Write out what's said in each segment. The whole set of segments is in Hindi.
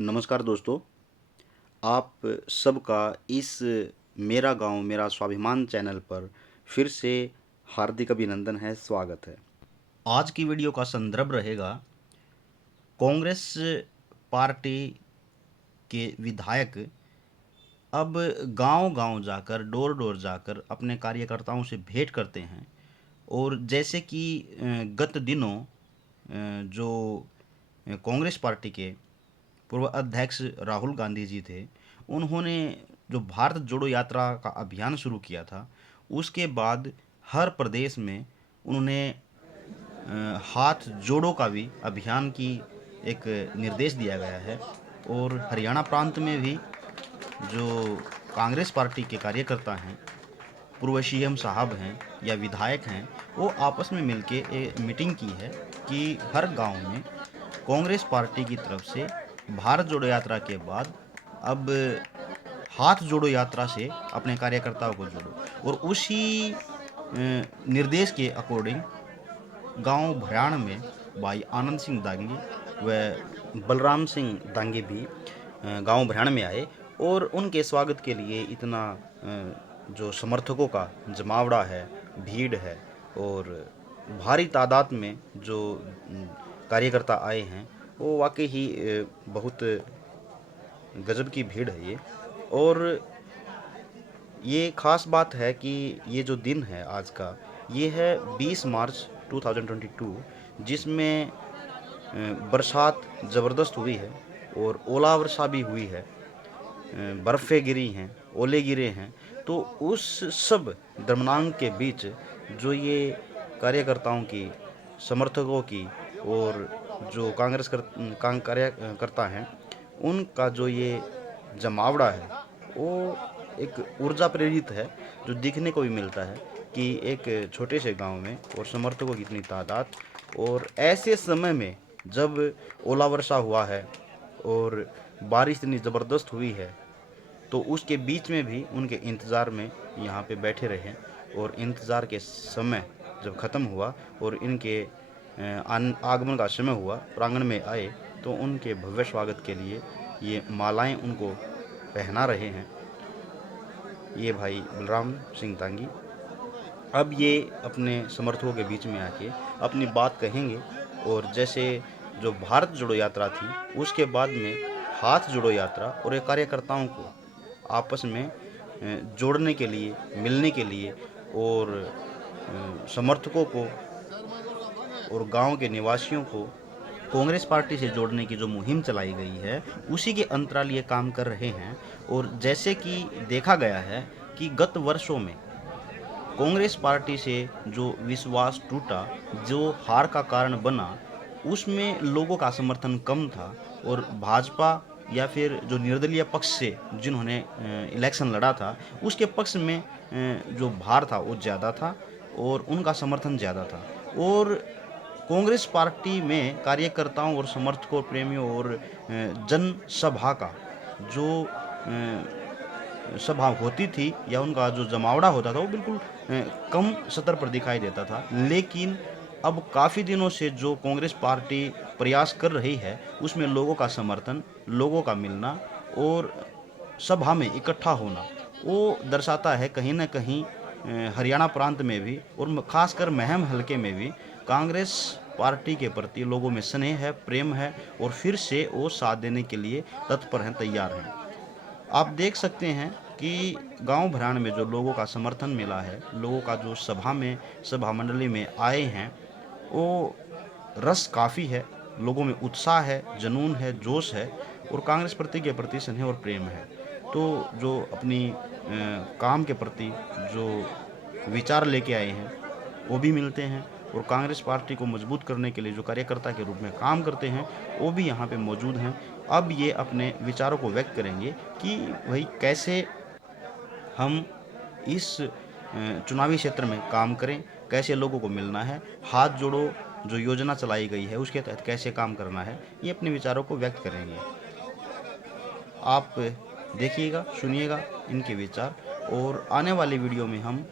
नमस्कार दोस्तों। आप सबका इस मेरा गांव मेरा स्वाभिमान चैनल पर फिर से हार्दिक अभिनंदन है, स्वागत है। आज की वीडियो का संदर्भ रहेगा कांग्रेस पार्टी के विधायक अब गांव-गांव जाकर, डोर डोर जाकर अपने कार्यकर्ताओं से भेंट करते हैं। और जैसे कि गत दिनों जो कांग्रेस पार्टी के पूर्व अध्यक्ष राहुल गांधी जी थे, उन्होंने जो भारत जोड़ो यात्रा का अभियान शुरू किया था, उसके बाद हर प्रदेश में उन्होंने हाथ जोड़ो का भी अभियान की एक निर्देश दिया गया है। और हरियाणा प्रांत में भी जो कांग्रेस पार्टी के कार्यकर्ता हैं, पूर्व सीएम साहब हैं या विधायक हैं, वो आपस में मिलके एक मीटिंग की है कि हर गांव में कांग्रेस पार्टी की तरफ से भारत जोड़ो यात्रा के बाद अब हाथ जोड़ो यात्रा से अपने कार्यकर्ताओं को जोड़ो। और उसी निर्देश के अकॉर्डिंग गांव भराण में भाई आनंद सिंह दांगी व बलराम सिंह दांगी भी गांव भराण में आए। और उनके स्वागत के लिए इतना जो समर्थकों का जमावड़ा है, भीड़ है, और भारी तादाद में जो कार्यकर्ता आए हैं, वो वाकई ही बहुत गजब की भीड़ है ये। और ये ख़ास बात है कि ये जो दिन है आज का, ये है 20 मार्च 2022, जिसमें बरसात ज़बरदस्त हुई है और ओला वर्षा भी हुई है, बर्फ़ें गिरी हैं, ओले गिरे हैं। तो उस सब दरमनांग के बीच जो ये कार्यकर्ताओं की, समर्थकों की और जो कार्यकर्ता हैं, उनका जो ये जमावड़ा है, वो एक ऊर्जा प्रेरित है, जो दिखने को भी मिलता है कि एक छोटे से गांव में और समर्थकों की इतनी तादाद, और ऐसे समय में जब ओला वर्षा हुआ है और बारिश इतनी ज़बरदस्त हुई है, तो उसके बीच में भी उनके इंतज़ार में यहाँ पे बैठे रहे। और इंतज़ार के समय जब ख़त्म हुआ और इनके आगमन का समय हुआ, प्रांगण में आए, तो उनके भव्य स्वागत के लिए ये मालाएं उनको पहना रहे हैं ये भाई बलराम सिंह तांगी। अब ये अपने समर्थकों के बीच में आके अपनी बात कहेंगे। और जैसे जो भारत जोड़ो यात्रा थी, उसके बाद में हाथ जोड़ो यात्रा और ये कार्यकर्ताओं को आपस में जोड़ने के लिए, मिलने के लिए, और समर्थकों को और गांव के निवासियों को कांग्रेस पार्टी से जोड़ने की जो मुहिम चलाई गई है, उसी के अंतराल ये काम कर रहे हैं। और जैसे कि देखा गया है कि गत वर्षों में कांग्रेस पार्टी से जो विश्वास टूटा, जो हार का कारण बना, उसमें लोगों का समर्थन कम था। और भाजपा या फिर जो निर्दलीय पक्ष से जिन्होंने इलेक्शन लड़ा था, उसके पक्ष में जो भार था वो ज़्यादा था और उनका समर्थन ज़्यादा था। और कांग्रेस पार्टी में कार्यकर्ताओं और समर्थकों, प्रेमियों और जन सभा का जो सभा होती थी या उनका जो जमावड़ा होता था, वो बिल्कुल कम स्तर पर दिखाई देता था। लेकिन अब काफ़ी दिनों से जो कांग्रेस पार्टी प्रयास कर रही है, उसमें लोगों का समर्थन, लोगों का मिलना और सभा में इकट्ठा होना, वो दर्शाता है कहीं ना कहीं हरियाणा प्रांत में भी और खासकर महम हलके में भी कांग्रेस पार्टी के प्रति लोगों में स्नेह है, प्रेम है, और फिर से वो साथ देने के लिए तत्पर हैं, तैयार हैं। आप देख सकते हैं कि गांव भराण में जो लोगों का समर्थन मिला है, लोगों का जो सभा मंडली में आए हैं, वो रस काफ़ी है, लोगों में उत्साह है, जुनून है, जोश है, और कांग्रेस प्रति के प्रति स्नेह और प्रेम है। तो जो अपनी काम के प्रति जो विचार लेके आए हैं, वो भी मिलते हैं। और कांग्रेस पार्टी को मजबूत करने के लिए जो कार्यकर्ता के रूप में काम करते हैं, वो भी यहाँ पे मौजूद हैं। अब ये अपने विचारों को व्यक्त करेंगे कि भाई कैसे हम इस चुनावी क्षेत्र में काम करें, कैसे लोगों को मिलना है, हाथ जोड़ो जो योजना चलाई गई है उसके तहत कैसे काम करना है, ये अपने विचारों को व्यक्त करेंगे। आप देखिएगा, सुनिएगा इनके विचार। और आने वाली वीडियो में हम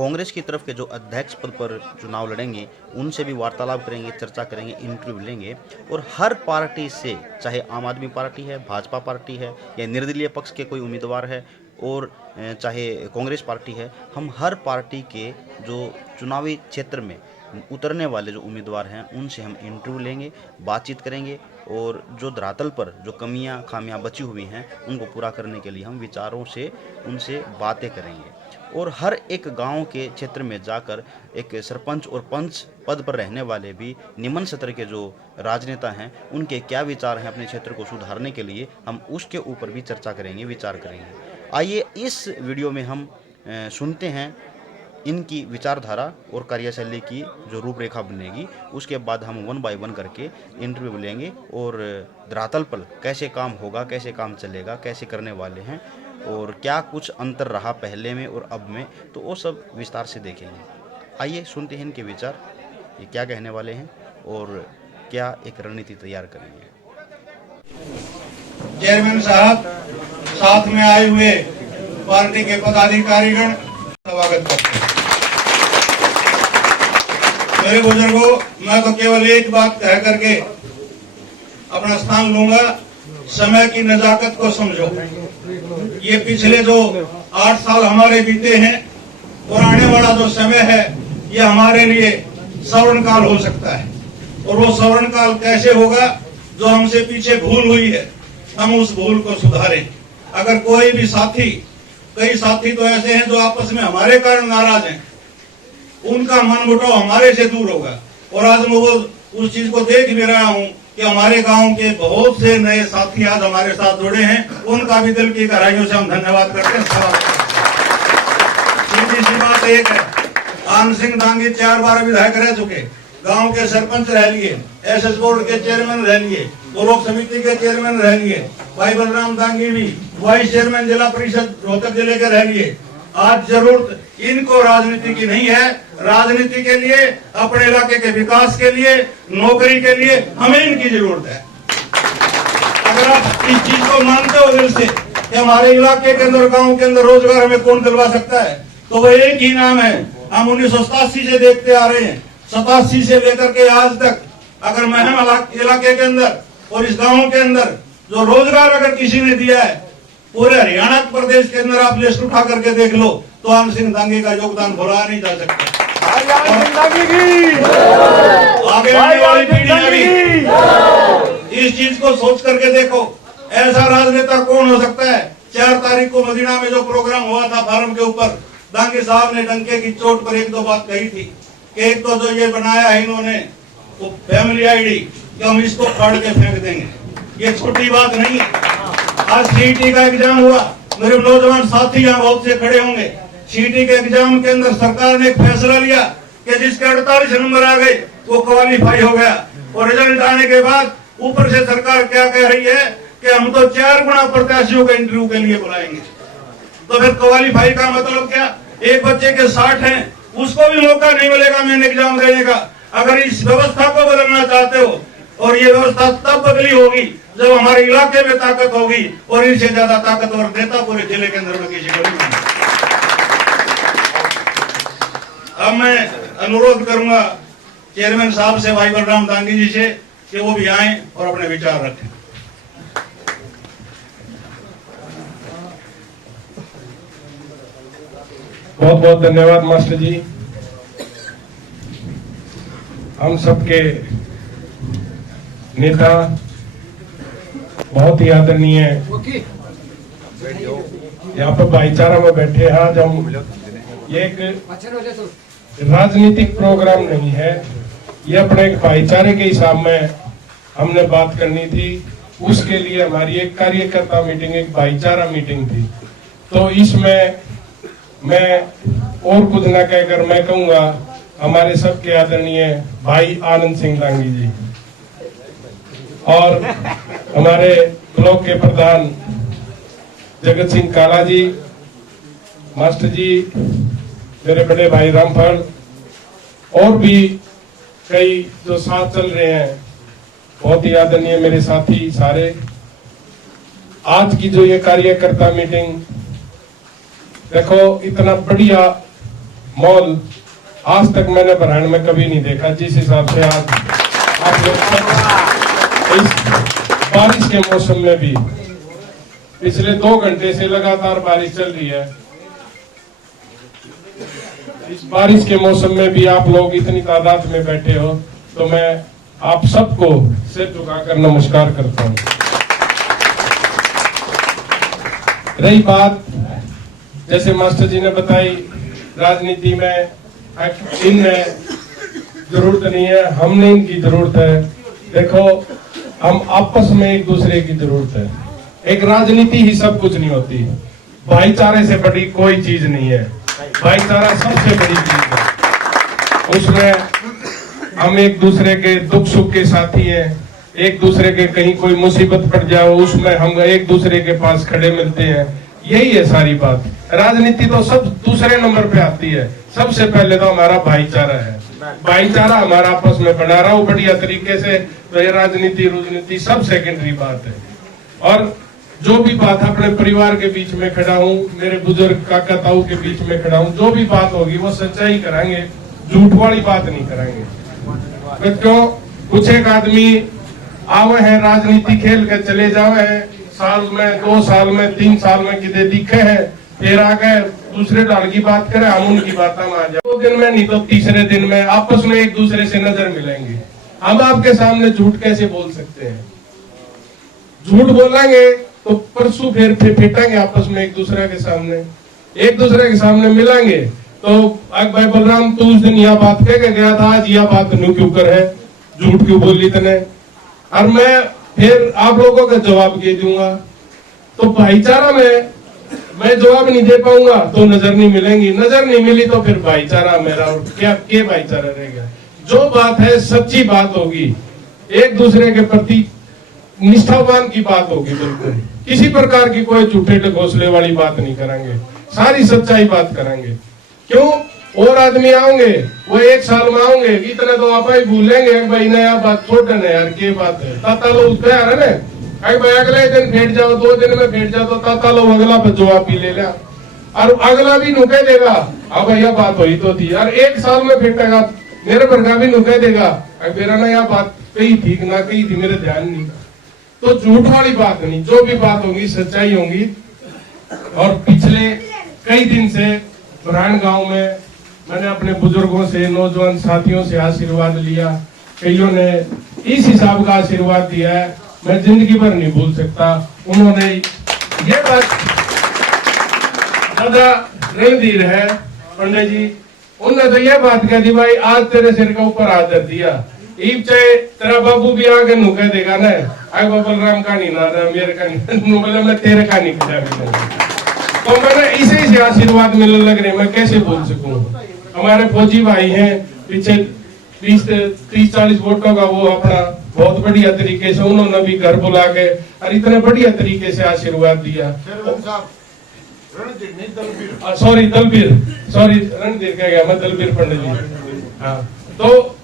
कांग्रेस की तरफ के जो अध्यक्ष पद पर चुनाव लड़ेंगे उनसे भी वार्तालाप करेंगे, चर्चा करेंगे, इंटरव्यू लेंगे। और हर पार्टी से, चाहे आम आदमी पार्टी है, भाजपा पार्टी है या निर्दलीय पक्ष के कोई उम्मीदवार है और चाहे कांग्रेस पार्टी है, हम हर पार्टी के जो चुनावी क्षेत्र में उतरने वाले जो उम्मीदवार हैं उनसे हम इंटरव्यू लेंगे, बातचीत करेंगे और जो धरातल पर जो कमियां खामियां बची हुई हैं उनको पूरा करने के लिए हम विचारों से उनसे बातें करेंगे। और हर एक गांव के क्षेत्र में जाकर एक सरपंच और पंच पद पर रहने वाले भी निम्न स्तर के जो राजनेता हैं उनके क्या विचार हैं अपने क्षेत्र को सुधारने के लिए, हम उसके ऊपर भी चर्चा करेंगे, विचार करेंगे। आइए इस वीडियो में हम सुनते हैं इनकी विचारधारा और कार्यशैली की जो रूपरेखा बनेगी। उसके बाद हम 1 बाय 1 करके इंटरव्यू लेंगे और धरातल पर कैसे काम होगा, कैसे काम चलेगा, कैसे करने वाले हैं और क्या कुछ अंतर रहा पहले में और अब में, तो वो सब विस्तार से देखेंगे। आइए सुनते हैं इनके विचार, ये क्या कहने वाले हैं और क्या एक रणनीति तैयार करेंगे। चेयरमैन साहब, साथ में आए हुए पार्टी के पदाधिकारीगण स्वागत करते हैं। मेरे बुजुर्गों, मैं तो केवल एक बात कह करके अपना स्थान लूंगा, समय की नजाकत को समझो। ये पिछले जो 8 साल हमारे बीते हैं और आने वाला जो समय है ये हमारे लिए स्वर्ण काल हो सकता है। और वो स्वर्ण काल कैसे होगा? जो हमसे पीछे भूल हुई है हम उस भूल को सुधारें। अगर कोई भी साथी, कई साथी तो ऐसे हैं जो आपस में हमारे कारण नाराज हैं, उनका मनमुटाव हमारे से दूर होगा। और आज मैं वो उस चीज को देख भी रहा हूँ कि हमारे गांव के बहुत से नए साथी आज हमारे साथ जुड़े हैं, उनका भी दिल की गहराइयों से हम धन्यवाद करते हैं। सीधी सी बात एक है, आनंद सिंह दांगी 4 बार विधायक रह चुके, गांव के सरपंच रह लिए, एसएस बोर्ड के चेयरमैन रह लिए, ब्लॉक समिति के चेयरमैन रह लिए, भाई बलराम दांगी भी वाइस चेयरमैन जिला परिषद रोहतक जिले के रह लिए। आज जरूरत इनको राजनीति की नहीं है, राजनीति के लिए, अपने इलाके के विकास के लिए, नौकरी के लिए हमें इनकी जरूरत है। अगर आप इस चीज को मानते हो दिल से कि हमारे इलाके के अंदर, गांव के अंदर रोजगार हमें कौन दिलवा सकता है, तो वो एक ही नाम है। हम 1987 से देखते आ रहे हैं, 87 से लेकर के आज तक अगर महम इलाके के अंदर और इस गांव के अंदर जो रोजगार अगर किसी ने दिया है, पूरे हरियाणा प्रदेश के अंदर आप लिस्ट उठा करके देख लो तो आनंद सिंह दांगी का योगदान भुलाया नहीं जा सकता। आगे आने वाली पीढ़ियां भी इस चीज को सोच करके देखो, ऐसा राजनेता कौन हो सकता है। 4 तारीख को मदीना में जो प्रोग्राम हुआ था फार्म के ऊपर, दांगी साहब ने डंके की चोट पर 1-2 बात कही थी कि एक तो जो ये बनाया है इन्होंने वो फैमिली आईडी, कि हम इसको फाड़ के फेंक देंगे, ये छोटी बात नहीं है। आज सीईटी का एग्जाम हुआ, मेरे नौजवान साथी यहाँ बहुत से खड़े होंगे। सीईटी के एग्जाम के अंदर सरकार ने एक फैसला लिया कि जिसके 48 नंबर आ गए वो क्वालिफाई हो गया। और रिजल्ट आने के बाद ऊपर से सरकार क्या कह रही है कि हम तो 4 गुना प्रत्याशियों को इंटरव्यू के लिए बुलाएंगे। तो फिर क्वालिफाई का मतलब क्या? एक बच्चे के 60 हैं, उसको भी मौका नहीं मिलेगा मेन एग्जाम देने का। अगर इस व्यवस्था को बदलना चाहते हो, और ये व्यवस्था तब बदली होगी जब हमारे इलाके में ताकत होगी, और इनसे ज्यादा ताकतवर नेता पूरे जिले के अंदर में किसी को नहीं। अब मैं अनुरोध करूंगा चेयरमैन साहब से, भाई बलराम दांगी जी से, कि वो भी आए और अपने विचार रखें। बहुत बहुत धन्यवाद मास्टर जी। हम सबके नेता बहुत ही आदरणीय यहाँ पर भाईचारा में बैठे हैं। आज हम ये एक राजनीतिक प्रोग्राम नहीं है, ये अपने एक भाईचारे के हिसाब में हमने बात करनी थी। उसके लिए हमारी एक कार्यकर्ता मीटिंग, एक भाईचारा मीटिंग थी। तो इसमें मैं और कुछ ना कहकर मैं कहूंगा हमारे सबके आदरणीय भाई आनंद सिंह दांगी जी और हमारे ब्लॉक के प्रधान जगत सिंह काला जी, मास्टर जी, मेरे बड़े भाई रामफल और भी कई जो साथ चल रहे हैं, बहुत ही आदरणीय मेरे साथी सारे। आज की जो ये कार्यकर्ता मीटिंग, देखो इतना बढ़िया मॉल आज तक मैंने बरहान में कभी नहीं देखा। जिस हिसाब से आज आप लोग सब इस बारिश के मौसम में भी पिछले 2 घंटे से लगातार बारिश चल रही है, इस बारिश के मौसम में भी आप लोग इतनी तादाद में बैठे हो, तो मैं आप सबको सिर झुकाकर नमस्कार करता हूँ। रही बात, जैसे मास्टर जी ने बताई, राजनीति में इनमें जरूरत नहीं है, हमने इनकी जरूरत है। देखो, हम आपस में एक दूसरे की जरूरत है। एक राजनीति ही सब कुछ नहीं होती, भाईचारे से बड़ी कोई चीज नहीं है। भाईचारा सबसे बड़ी चीज है। उसमें हम एक दूसरे के दुख सुख के साथी हैं। एक दूसरे के कहीं कोई मुसीबत पड़ जाओ, उसमें हम एक दूसरे के पास खड़े मिलते हैं। यही है सारी बात। राजनीति तो सब दूसरे नंबर पे आती है, सबसे पहले तो हमारा भाईचारा है। भाईचारा हमारा आपस में बना रहा हो बढ़िया तरीके से, तो ये राजनीति सब सेकेंडरी बात है। और जो भी बात अपने परिवार के बीच में खड़ा हूँ, मेरे बुजुर्ग काका ताऊ के बीच में खड़ा हूँ, जो भी बात होगी वो सच्चाई कराएंगे, झूठ वाली बात नहीं कराएंगे। क्यों? कुछ एक आदमी आवे हैं, राजनीति खेल के चले जावे हैं, साल में 2 साल में 3 साल में कितने दिखे हैं, फिर आ गए दूसरे दल की बात करें, हम उनकी बातों में आ जाए। 2 दिन में नहीं तो तीसरे दिन में आपस में एक दूसरे से नजर मिलेंगे। हम आपके सामने झूठ कैसे बोल सकते हैं? झूठ बोलेंगे तो परसों फिर फेंटेंगे आपस में एक दूसरे के सामने, एक दूसरे के सामने मिलेंगे तो भाई बलराम तू उस दिन यह बात कह के गया था, आज यह बात न्यू क्यों कर है, झूठ क्यों बोली तने, और मैं फिर आप लोगों का जवाब दे दूंगा। तो भाईचारा में मैं जवाब नहीं दे पाऊंगा तो नजर नहीं मिलेंगी, नजर नहीं मिली तो फिर भाईचारा मेरा क्या भाईचारा रहेगा? जो बात है सच्ची बात होगी, एक दूसरे के प्रति निष्ठावान की बात होगी। बिल्कुल किसी प्रकार की कोई झूठे घोंसले वाली बात नहीं करेंगे, सारी सच्चाई बात करेंगे। क्यों? और आदमी आओगे, वो 1 साल में आओगे, इतने तो आप ही भूलेंगे भाई नया बात छोड़ न यार, क्या बात है, ताता लोग तैयार है ना भाई, अगले दिन फेंट जाओ, 2 दिन में फेंट जाओ, तो ताता लोग अगला पे जवाब भी ले लिया, और अगला भी नुके देगा, अब भैया बात हुई तो थी, और 1 साल में फेंटेगा, मेरे भरगा भी नुके देगा, मेरा ना यह बात कही थी ना कही थी, मेरे ध्यान नहीं। तो झूठ वाली बात नहीं, जो भी बात होगी सच्चाई होगी। और पिछले कई दिन से बुरहान गांव में मैंने अपने बुजुर्गों से, नौजवान साथियों से आशीर्वाद लिया, कईयों ने इस हिसाब का आशीर्वाद दिया है मैं जिंदगी भर नहीं भूल सकता। उन्होंने ये बात, दादा रणधीर है पंडित जी, उन्होंने तो ये बात कह दी भाई आज तेरे सिर के ऊपर हाथ धर दिया, ईब चाहे तेरा बाबू भी आगे नु कह देगा ना, आगे बलराम का नहीं ना मेरे का नहीं, मतलब मैं तेरे का नहीं कह, तो मैंने इसे से आशीर्वाद मिलने लग रहे, मैं कैसे बोल सकूं? हमारे फौजी भाई हैं, पीछे 20-30-40 वोटों का वो अपना बहुत बढ़िया तरीके से उन्होंने भी घर बुला के और इतने बढ़िया तरीके से आशीर्वाद दिया। सॉरी दलबीर, सॉरी रणधीर कह गया मैं, दलबीर पंडित जी। हाँ, तो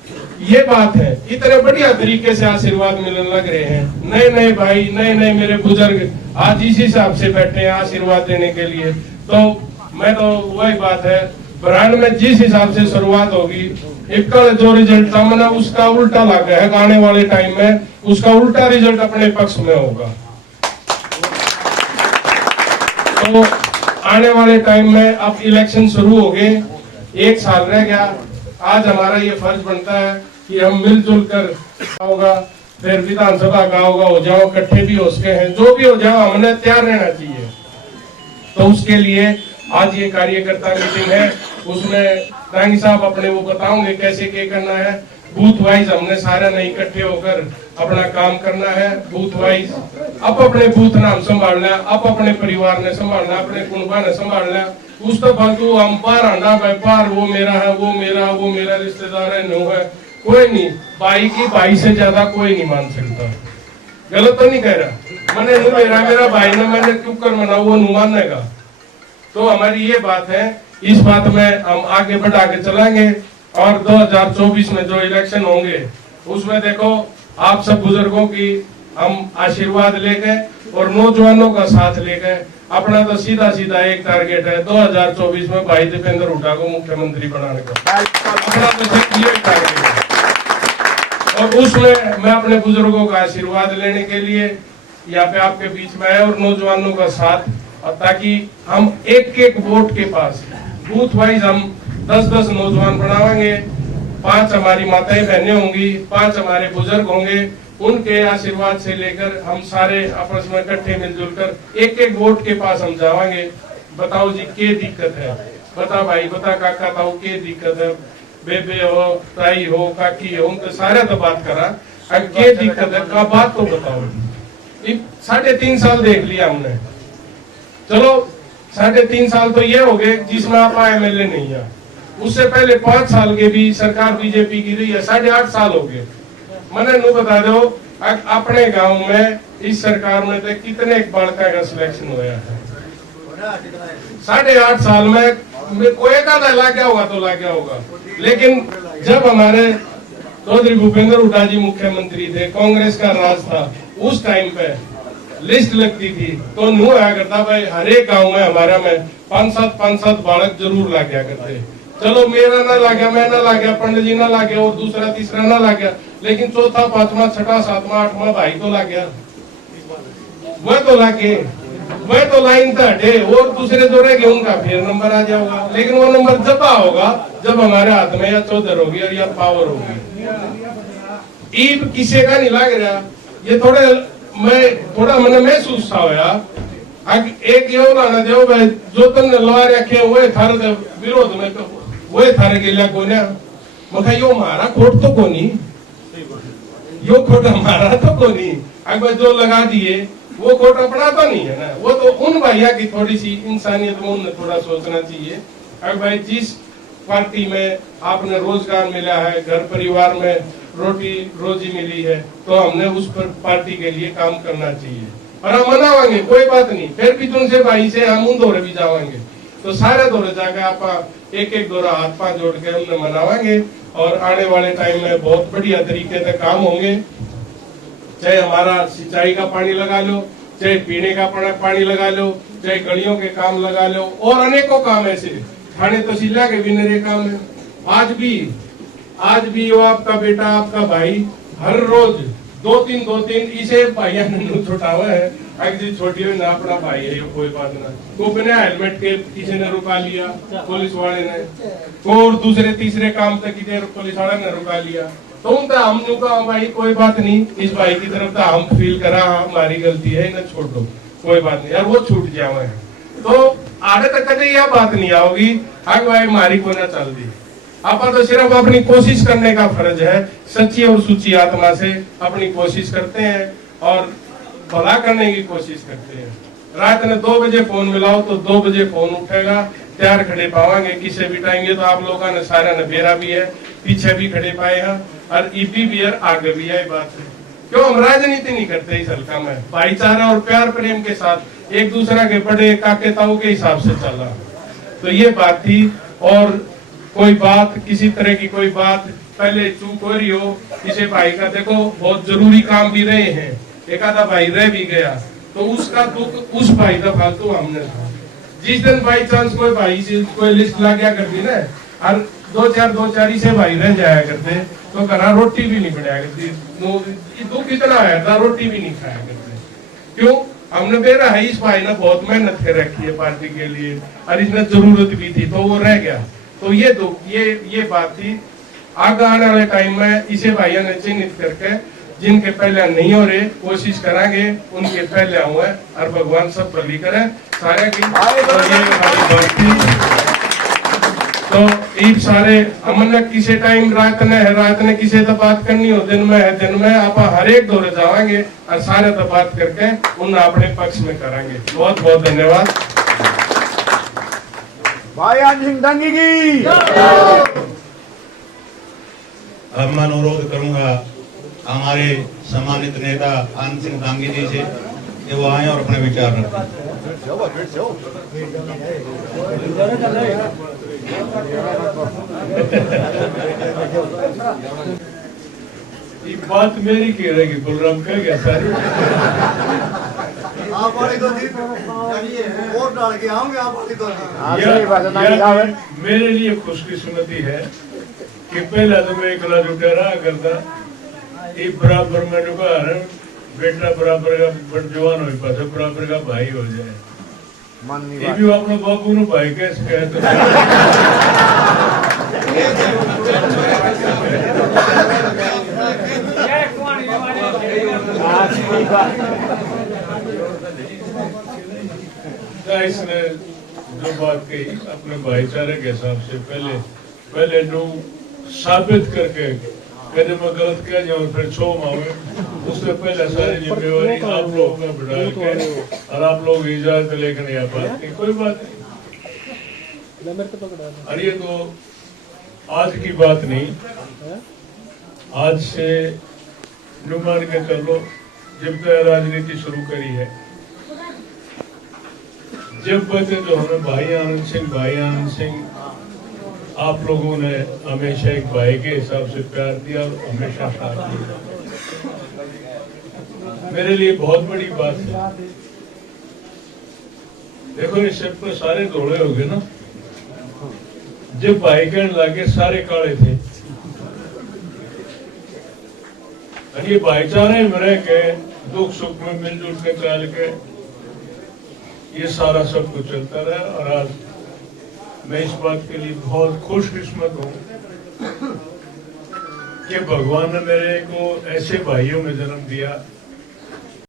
ये बात है, इतने बढ़िया तरीके से आशीर्वाद मिलने लग रहे हैं। नए नए भाई, नए नए मेरे बुजुर्ग आज इसी हिसाब से बैठे हैं आशीर्वाद देने के लिए। तो मैं तो वही बात है, बुरहान में जिस हिसाब से शुरुआत होगी, एक जो रिजल्ट था मैंने उसका उल्टा लगा है, आने वाले टाइम में उसका उल्टा रिजल्ट अपने पक्ष में होगा। तो आने वाले टाइम में अब इलेक्शन शुरू हो गए, 1 साल रह गया। आज हमारा ये फर्ज बनता है कि हम मिलजुल कर होगा, फिर विधानसभा का होगा, हो जाओ इकट्ठे भी हो सके हैं, जो भी हो जाओ हमने तैयार रहना चाहिए। तो उसके लिए आज ये कार्यकर्ता मीटिंग है, उसमें रांगी साहब अपने वो बताओगे कैसे क्या करना है। बूथ वाइज हमने सारे नहीं इकट्ठे होकर अपना काम करना है, बूथ वाइज अब अपने बूथ नाम संभालना, अब अपने परिवार ने संभालना, अपने कुनबा ने संभालना। उस तो फालतू हम पार आंडा व्यापार, वो मेरा है, वो मेरा रिश्तेदार है, नो है, कोई नहीं, भाई की भाई से ज्यादा कोई नहीं मान सकता। गलत तो नहीं कह रहा, मैंने मेरा भाई ने मैंने क्यों कर मना, वो नहीं मानेगा। तो हमारी ये बात है, इस बात में हम आगे बढ़ा के चलेंगे। और 2024 में जो इलेक्शन होंगे उसमें देखो आप सब बुजुर्गों की हम आशीर्वाद लेके और नौजवानों का साथ लेके अपना तो सीधा सीधा एक टारगेट है 2024 में भाई दीपेंद्र हुड्डा को मुख्यमंत्री बनाने का। अपना तो सिर्फ ये टारगेट है और उसमें मैं अपने बुजुर्गों का आशीर्वाद लेने के लिए यहाँ पे आपके बीच में आया और नौजवानों का साथ, और ताकि हम एक एक वोट के पास बूथ वाइज हम 10-10 नौजवान बनाएंगे, 5 हमारी माताएं बहनें होंगी, 5 हमारे बुजुर्ग होंगे, उनके आशीर्वाद से लेकर हम सारे आपस में इकट्ठे मिलजुल कर एक एक वोट के पास हम जाएंगे। बताओ जी क्या दिक्कत है, बता भाई बता काका ताऊ क्या दिक्कत है, बेबे हो ताई हो काकी हो उनके सारे तो बात करा, अब क्या दिक्कत है का बात तो बताओ। 3.5 साल देख लिया हमने, चलो 3.5 साल तो ये हो गए जिसमें आप एमएलए नहीं है, उससे पहले 5 साल के भी सरकार बीजेपी की रही है, 8.5 साल हो गए। मैंने नु बता दो अपने गांव में इस सरकार में तो कितने बालका का सिलेक्शन हुआ है 8.5 साल में कोई का ला गया होगा तो ला गया होगा। लेकिन जब हमारे चौधरी भूपेंद्र हुड्डा जी मुख्यमंत्री थे, कांग्रेस का राज था, उस टाइम पे लिस्ट लगती थी तो नु आया करता भाई हर एक गाँव में हमारा में 5-7 बालक जरूर ला गया करते। चलो मेरा ना ला गया, मैं ना ला गया, पंडित जी ना ला गया और दूसरा तीसरा ना ला गया, लेकिन चौथा 5वां 6वां 7वां 8वां भाई तो ला गया, वह तो ला के वह तो लाइन तो हटे और दूसरे जो रह गए उनका फिर नंबर आ जाएगा। लेकिन वो नंबर जब होगा जब हमारे हाथ में या चौधर होगी और या पावर होगी। ईब किसी का नहीं लग रहा, ये थोड़ा मैंने महसूस था होया एक यो लाना दो भाई जो तुमने लवा रखे वो थारे विरोध में वो थारे के लिए कोने मखा यो मारा खोट तो कोनी, यो खोट हमारा तो कोनी, अगर जो लगा दिए वो खोट अपना तो नहीं है ना, वो तो उन भैया की थोड़ी सी इंसानियत में उन्हें थोड़ा सोचना चाहिए। अगर भाई जिस पार्टी में आपने रोजगार मिला है, घर परिवार में रोटी रोजी मिली है, तो हमने उस पर पार्टी के लिए काम करना चाहिए और हम मनावाएंगे कोई बात नहीं, फिर भी तुमसे भाई से हम उन दौरे भी जावाएंगे, तो सारे दौरे जाकर आप एक दौरा हाथ पांव जोड़ के हमने मनावाएंगे और आने वाले टाइम में बहुत बढ़िया तरीके से काम होंगे। चाहे हमारा सिंचाई का पानी लगा लो, चाहे पीने का पानी लगा लो, चाहे गलियों के काम लगा लो और अनेकों काम ऐसे थाने तहसीला के भी नरे काम है। आज भी वो आपका बेटा आपका भाई हर रोज 2-3 इसे भाइया ने छोटा हुआ है, अगर छोटी हुई ना अपना भाई है, ये कोई बात ना, तो बिना हेलमेट के किसी ने रुका लिया पुलिस वाले ने और दूसरे तीसरे काम तक पुलिस वाले ने रुका लिया, तो उनका हम कहा भाई कोई बात नहीं, इस भाई की तरफ तो हम फील करा हमारी गलती है ना, छोड़ दो कोई बात नहीं यार, वो छूट जाए तो आगे तक कभी यह बात नहीं आओगी आगे भाई हमारी को ना चल दी। आप तो सिर्फ अपनी कोशिश करने का फर्ज है, सच्ची और सुची आत्मा से अपनी कोशिश करते हैं और भला करने की कोशिश करते हैं। रात में 2 बजे फोन मिलाओ तो 2 बजे फोन उठेगा, तैयार खड़े पावांगे किसी भी टाइम। ये तो आप लोगों ने सारा नबेरा भी है, पीछे भी खड़े पाए हैं और ईपी भी है, आगे भी है। बात है क्यों हम राजनीति नहीं करते इस हल्का में, भाईचारा और प्यार प्रेम के साथ एक दूसरा के बड़े काके ताऊ के हिसाब से चला, तो ये बात थी। और कोई बात किसी तरह की कोई बात पहले चूक हो रही हो, इसे भाई का देखो बहुत जरूरी काम भी रहे हैं, एक आधा भाई रह भी गया तो उसका दुख उस भाई का फालतू हमने था। जिस दिन बाई चांस कोई भाई से कोई लिस्ट ला गया करती ना और 2-4 इसे भाई रह जाया करते तो घर रोटी भी नहीं बनाया करती, दुख इतना आया था रोटी भी नहीं खाया करते। क्यों हमने मेरा है इस भाई ने बहुत मेहनत कर रखी है पार्टी के लिए और इसमें जरूरत भी थी तो वो रह गया, तो ये दुख ये बात थी। आगे आने वाले टाइम में इसे भाइयों ने चिन्हित करके जिनके पहले नहीं हो रहे कोशिश करांगे उनके पहले हुए और भगवान सब भली करे सारे की। तो ईब सारे हमने किसी टाइम रात ने किसी से बात करनी हो, दिन में आप हर एक दौरे जावांगे और सारे तो बात करके उन्हें अपने पक्ष में करांगे। बहुत बहुत धन्यवाद। भाई आन सिंह दंगी की। अब मैं अनुरोध करूंगा हमारे सम्मानित नेता आन सिंह दांगी जी से कि वो आए और अपने विचार रखें। ये बात मेरी कह रहेगी, बलराम कह गया सारी। आप वाली तो जी और डाल के आओगे आप वाली तो मेरे लिए खुशकिस्मती है कि पहला तो मैं इकला जुटा रहा करता, ये बराबर मैंने कहा बेटा बराबर का जवान हो पास बराबर का भाई हो जाए। ये भी अपने बापू ने भाई कैसे कहते इसने जो बात कही अपने भाईचारे के हिसाब से पहले जो साबित करके कहते मैं गलत कह जाऊँ फिर छो मावे, उससे पहले सारी जिम्मेवारी आप लोगों का बढ़ा के और आप लोग इजाजत लेकर नहीं आ पाते, कोई बात नहीं। और ये तो आज की बात नहीं, आज से नुमान के चलो जब तक राजनीति शुरू करी है, जब बचे तो हमें भाई आनंद सिंह आप लोगों ने हमेशा एक भाई के हिसाब से प्यार दिया और हमेशा साथ दिया, मेरे लिए बहुत बड़ी बात है। देखो इस सब पर सारे दौड़े हो गए ना, जब भाई कहने लगे सारे काले थे, और ये भाईचारे में रह के दुख सुख में मिलजुल के चल के ये सारा सब कुछ चलता रहा। और आज मैं इस बात के लिए बहुत खुशकिस्मत हूँ कि भगवान ने मेरे को ऐसे भाइयों में जन्म दिया